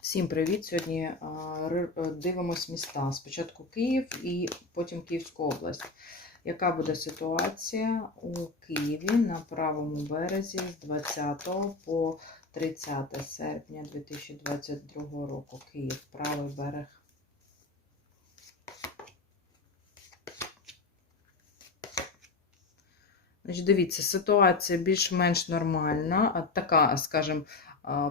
Всім привіт! Сьогодні е, дивимось міста. Спочатку Київ і потім Київську область. Яка буде ситуація у Києві на правому березі з 20 по 30 серпня 2022 року? Київ, правий берег. Значить, дивіться, ситуація більш-менш нормальна, така, скажімо,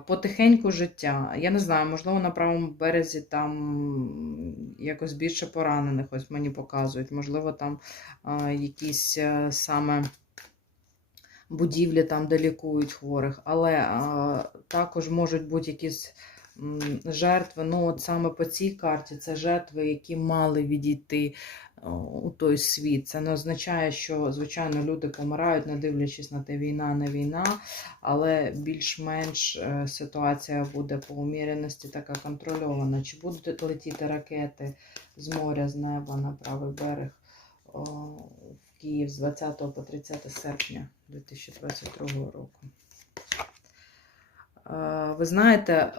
потихеньку життя. Я не знаю, можливо, на правому березі там якось більше поранених, ось мені показують. Можливо, там якісь е, саме будівлі там, де лікують хворих, але також можуть бути якісь жертви. Ну, от саме по цій карті це жертви, які мали відійти у той світ. Це не означає, що, звичайно, люди помирають, не дивлячись на те, війна, не війна, але більш-менш е, ситуація буде по уміряності така контрольована. Чи будуть летіти ракети з моря, з неба на правий берег в Київ з 20 по 30 серпня 2022 року? Е, Ви знаєте,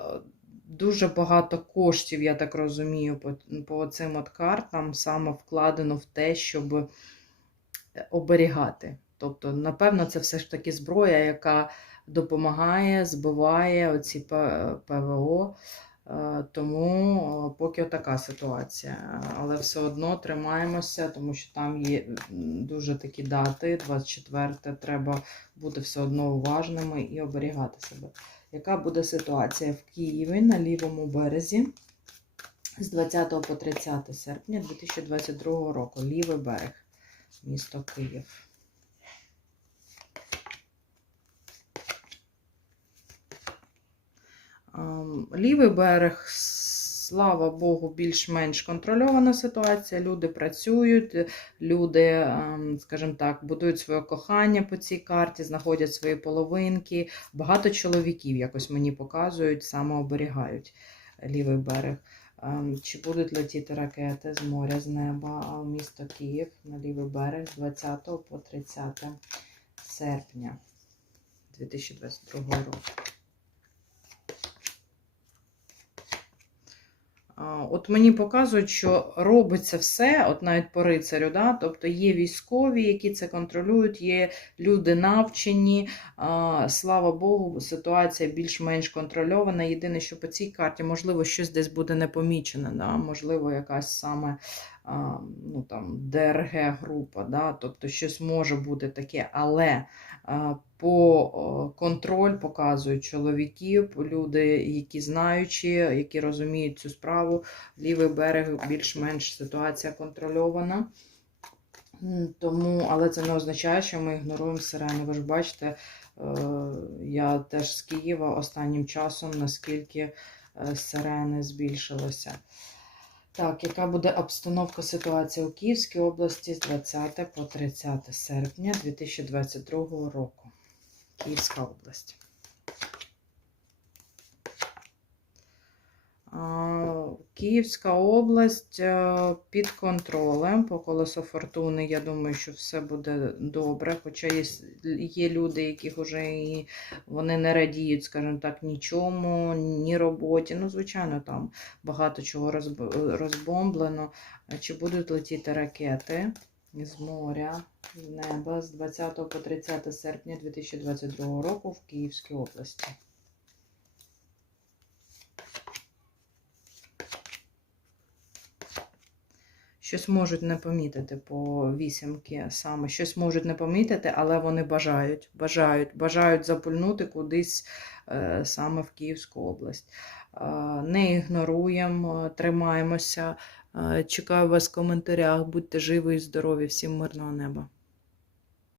дуже багато коштів, я так розумію, по, по цим от картам саме вкладено в те, щоб оберігати. Тобто, напевно, це все ж таки зброя, яка допомагає, збиває оці ПВО. Тому е, поки така ситуація. Але все одно тримаємося, тому що там є дуже такі дати. 24 треба бути все одно уважними і оберігати себе. Яка буде ситуація в Києві на лівому березі з 20 по 30 серпня 2022 року? Лівий берег, місто Київ. Лівий берег, слава Богу, більш-менш контрольована ситуація. Люди працюють, люди, ем, скажімо так, будують своє кохання по цій карті, знаходять свої половинки. Багато чоловіків, якось мені показують, самооберігають лівий берег. Ем, Чи будуть летіти ракети з моря, з неба в місто Київ на лівий берег з 20 по 30 серпня 2022 року? От мені показують, що робиться все, от навіть по рицарю, да? тобто є військові, які це контролюють, є люди навчені. А, Слава Богу, ситуація більш-менш контрольована. Єдине, що по цій карті, можливо, щось десь буде непомічене, да? можливо, якась саме ну, там, ДРГ-група, да? тобто щось може бути таке, але по контроль показують чоловіків, люди, які знаючі, які розуміють цю справу. Лівий берег більш-менш ситуація контрольована. Тому, але це не означає, що ми ігноруємо сирени. Ви ж бачите, е, я теж з Києва останнім часом, наскільки е, сирени збільшилося. Так, яка буде обстановка ситуації у Київській області з 20 по 30 серпня 2022 року? Київська область. Київська область е, під контролем по колесу фортуни. Я думаю, що все буде добре. Хоча є, є люди, яких вже і вони не радіють, скажімо так, нічому, ні роботі. Ну, звичайно, там багато чого розбомблено. Чи будуть летіти ракети з моря, з неба з 20 по 30 серпня 2022 року в Київській області? Щось можуть не помітити по вісімки саме, щось можуть не помітити, але вони бажають, бажають, бажають запульнути кудись е, саме в Київську область. Е, не ігноруємо, тримаємося. Е, чекаю вас в коментарях. Будьте живі і здорові, всім мирного неба.